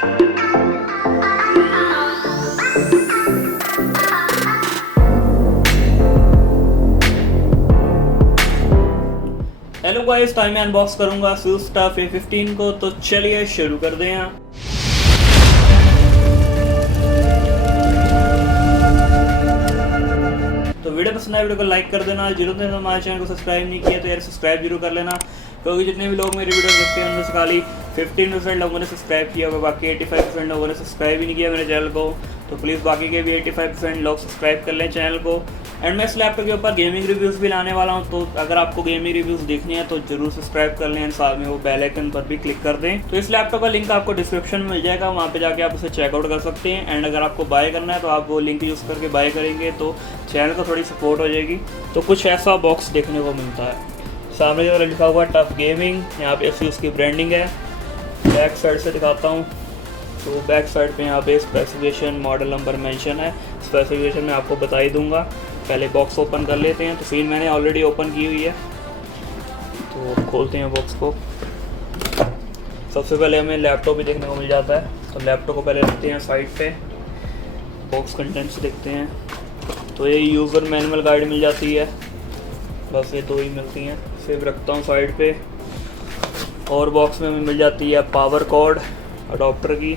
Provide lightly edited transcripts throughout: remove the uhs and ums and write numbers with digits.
Hello guys, time में unbox करूंगा Asus TUF A15 को, तो चलिए शुरू कर दें। तो वीडियो पसंद आए वीडियो को लाइक कर देना। जरूर देना, हमारे चैनल को सब्सक्राइब नहीं किया तो यार सब्सक्राइब जरूर कर लेना, क्योंकि जितने भी लोग मेरी वीडियो देखते हैं उनमें से खाली 15% लोगों ने सब्सक्राइब किया हुआ, बाकी 85% लोगों ने सब्सक्राइब ही नहीं किया मेरे चैनल को। तो प्लीज़ बाकी के भी 85% लोग सब्सक्राइब कर लें चैनल को। एंड मैं इस लैपटॉप के ऊपर गेमिंग रिव्यूज़ भी लाने वाला हूं, तो अगर आपको गेमिंग रिव्यूज़ देखनी है तो जरूर सब्सक्राइब कर लें एंड साथ में वो बेल आइकन पर भी क्लिक कर दें। तो इस लैपटॉप का लिंक आपको डिस्क्रिप्शन में मिल जाएगा, वहाँ पे जाके आप उसे चेकआउट कर सकते हैं। एंड अगर आपको बाय करना है तो आप वो लिंक यूज़ करके बाय करेंगे तो चैनल को थोड़ी सपोर्ट हो जाएगी। तो कुछ ऐसा बॉक्स देखने को मिलता है। सामने जो लिखा हुआ है टफ गेमिंग, यहाँ पे Asus की ब्रांडिंग है। बैक साइड से दिखाता हूँ, तो बैक साइड पे यहाँ पे स्पेसिफिकेशन मॉडल नंबर मेंशन है। स्पेसिफिकेशन मैं आपको बता ही दूंगा। पहले बॉक्स ओपन कर लेते हैं। तो सीन मैंने ऑलरेडी ओपन की हुई है, तो खोलते हैं बॉक्स को। सबसे पहले हमें लैपटॉप भी देखने को मिल जाता है, तो लैपटॉप को पहले रखते हैं साइड पे। बॉक्स कंटेंट्स देखते हैं, तो ये यूज़र मैनुअल गाइड मिल जाती है, बस ये दो ही मिलती हैं। सिर्फ रखता हूँ साइड पे। और बॉक्स में हमें मिल जाती है पावर कॉर्ड अडॉप्टर की,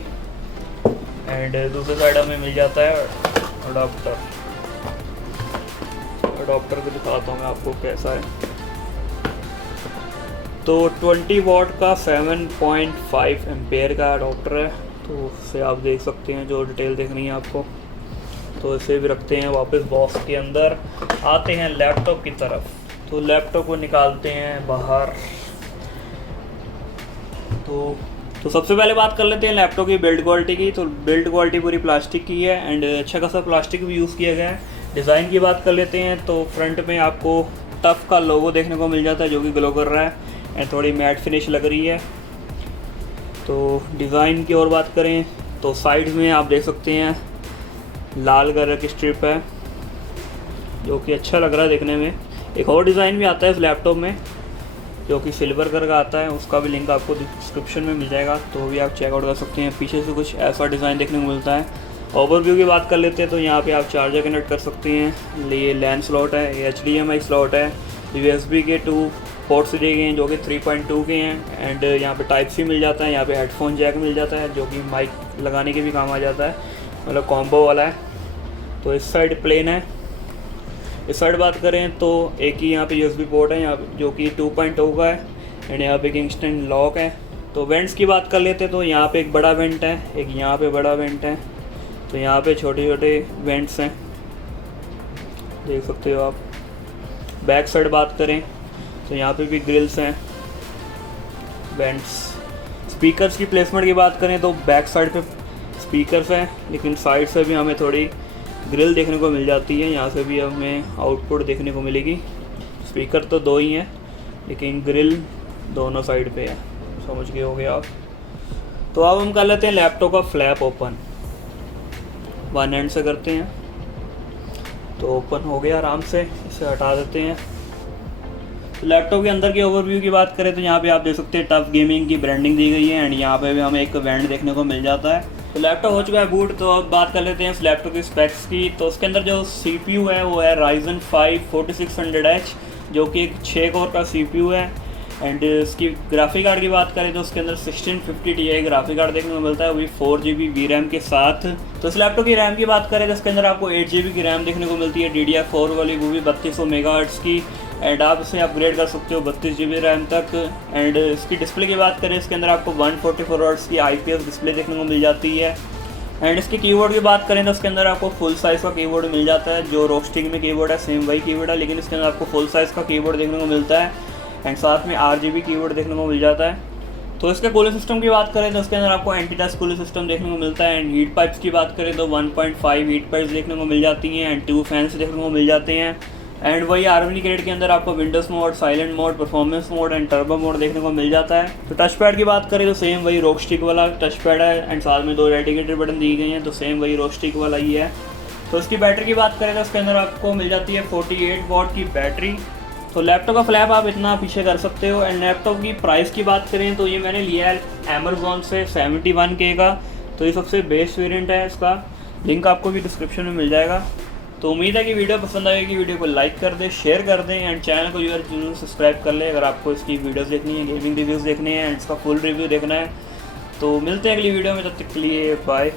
एंड दूसरी साइड हमें मिल जाता है अडॉप्टर भी दिखाता हूँ मैं आपको कैसा है। तो 20 वॉट का 7.5 एम्पेयर का अडॉप्टर है, तो उससे आप देख सकते हैं जो डिटेल देखनी है आपको। तो इसे भी रखते हैं वापस बॉक्स के अंदर। आते हैं लैपटॉप की तरफ, तो लैपटॉप को निकालते हैं बाहर। तो सबसे पहले बात कर लेते हैं लैपटॉप की बिल्ड क्वालिटी की। तो बिल्ड क्वालिटी पूरी प्लास्टिक की है, एंड अच्छा खासा प्लास्टिक भी यूज़ किया गया है। डिज़ाइन की बात कर लेते हैं, तो फ्रंट में आपको टफ का लोगो देखने को मिल जाता है जो कि ग्लो कर रहा है, एंड थोड़ी मैट फिनिश लग रही है। तो डिज़ाइन की और बात करें तो साइड में आप देख सकते हैं लाल कलर की स्ट्रिप है, जो कि अच्छा लग रहा है देखने में। एक और डिज़ाइन भी आता है इस लैपटॉप में जो कि सिल्वर कलर का आता है, उसका भी लिंक आपको डिस्क्रिप्शन में मिल जाएगा, तो भी आप चेकआउट कर सकते हैं। पीछे से कुछ ऐसा डिज़ाइन देखने को मिलता है। ओवरव्यू की बात कर लेते हैं, तो यहाँ पे आप चार्जर कनेक्ट कर सकते हैं। ये लैन स्लॉट है, ये HDMI स्लॉट है। USB के 2 पोर्ट्स दिए गए हैं जो कि 3.2 के हैं, एंड यहाँ पे टाइप C मिल जाता है। यहाँ पे हेडफोन जैक मिल जाता है जो कि माइक लगाने के भी काम आ जाता है, मतलब कॉम्बो वाला है। तो इस साइड प्लेन है। इस साइड बात करें तो एक ही यहाँ पे USB पोर्ट है यहाँ पे, जो कि 2.0 का है, एंड यहाँ पे किंगस्टन लॉक है। तो वेंट्स की बात कर लेते हैं, तो यहाँ पे एक बड़ा वेंट है, एक यहाँ पे बड़ा वेंट है। तो यहाँ पे छोटे छोटे वेंट्स हैं, देख सकते हो आप। बैक साइड बात करें तो यहाँ पे भी ग्रिल्स हैं, वेंट्स। स्पीकर्स की प्लेसमेंट की बात करें तो बैक साइड पे स्पीकर्स हैं, लेकिन साइड से भी हमें थोड़ी ग्रिल देखने को मिल जाती है। यहाँ से भी हमें आउटपुट देखने को मिलेगी। स्पीकर तो दो ही हैं, लेकिन ग्रिल दोनों साइड पे है, समझ गए होगे आप। तो अब हम कर लेते हैं लैपटॉप का फ्लैप ओपन। वन एंड से करते हैं, तो ओपन हो गया आराम से। इसे हटा देते हैं। लैपटॉप के अंदर की ओवरव्यू की बात करें तो यहाँ पे आप देख सकते हैं टफ गेमिंग की ब्रांडिंग दी गई है, एंड यहाँ पे भी हमें एक वेंट देखने को मिल जाता है। तो लैपटॉप हो चुका है बूट। तो अब बात कर लेते हैं इस लैपटॉप की स्पेक्स की। तो उसके अंदर जो CPU है वो है Ryzen 5 4600H, जो कि एक 6 कोर का CPU है। एंड इसकी ग्राफिक कार्ड की बात करें तो उसके अंदर 1650 Ti ग्राफिक कार्ड देखने को मिलता है, वो भी 4GB VRAM के साथ। तो इस लैपटॉप की रैम की बात करें तो इसके अंदर आपको 8GB की रैम देखने को मिलती है, DDR4 वाली, वो भी 3200 मेगाहर्ट्ज़ की। एंड आप इसे अपग्रेड कर सकते हो 32GB रैम तक। एंड इसकी डिस्प्ले की बात करें, इसके अंदर आपको 144 हर्ट्ज़ की IPS डिस्प्ले देखने को मिल जाती है। एंड इसके कीबोर्ड की बात करें तो इसके अंदर आपको फुल साइज़ का कीबोर्ड मिल जाता है। जो रोस्टिंग में कीबोर्ड है सेम वही कीबोर्ड है, लेकिन इसके अंदर आपको फुल साइज़ का कीबोर्ड देखने को मिलता है, एंड साथ में RGB कीबोर्ड देखने को मिल जाता है। तो इसके कूलिंग सिस्टम की बात करें तो इसके अंदर आपको एंटी डस्ट कूलिंग सिस्टम देखने को मिलता है। एंड हीट पाइप्स की बात करें तो 1.5 हीट पाइप्स देखने को मिल जाती हैं, एंड 2 फैंस देखने को मिल जाते हैं। एंड वही आर्मी ग्रेड के अंदर आपको Windows mode, silent mode, performance mode and turbo mode देखने को मिल जाता है। तो टच पैड की बात करें तो सेम वही रोक स्टिक वाला टच पैड है, एंड साथ में 2 डेडिकेटेड बटन दी गई हैं, तो सेम वही रोक स्टिक वाला ही है। तो इसकी बैटरी की बात करें तो इसके अंदर आपको मिल जाती है 48 वॉट की बैटरी। तो लैपटॉप का फ्लैप आप इतना पीछे कर सकते हो। एंड लैपटॉप की प्राइस की बात करें तो ये मैंने लिया है अमेज़ॉन से 71K का, तो ये सबसे बेस्ट वेरिएंट है, इसका लिंक आपको भी डिस्क्रिप्शन में मिल जाएगा। तो उम्मीद है कि वीडियो पसंद आएगी, वीडियो को लाइक कर दें, शेयर कर दें एंड चैनल को जरूर सब्सक्राइब कर लें अगर आपको इसकी वीडियोस देखनी है, गेमिंग रिव्यूज़ देखने हैं एंड इसका फुल रिव्यू देखना है। तो मिलते हैं अगली वीडियो में, तब तक के लिए बाय।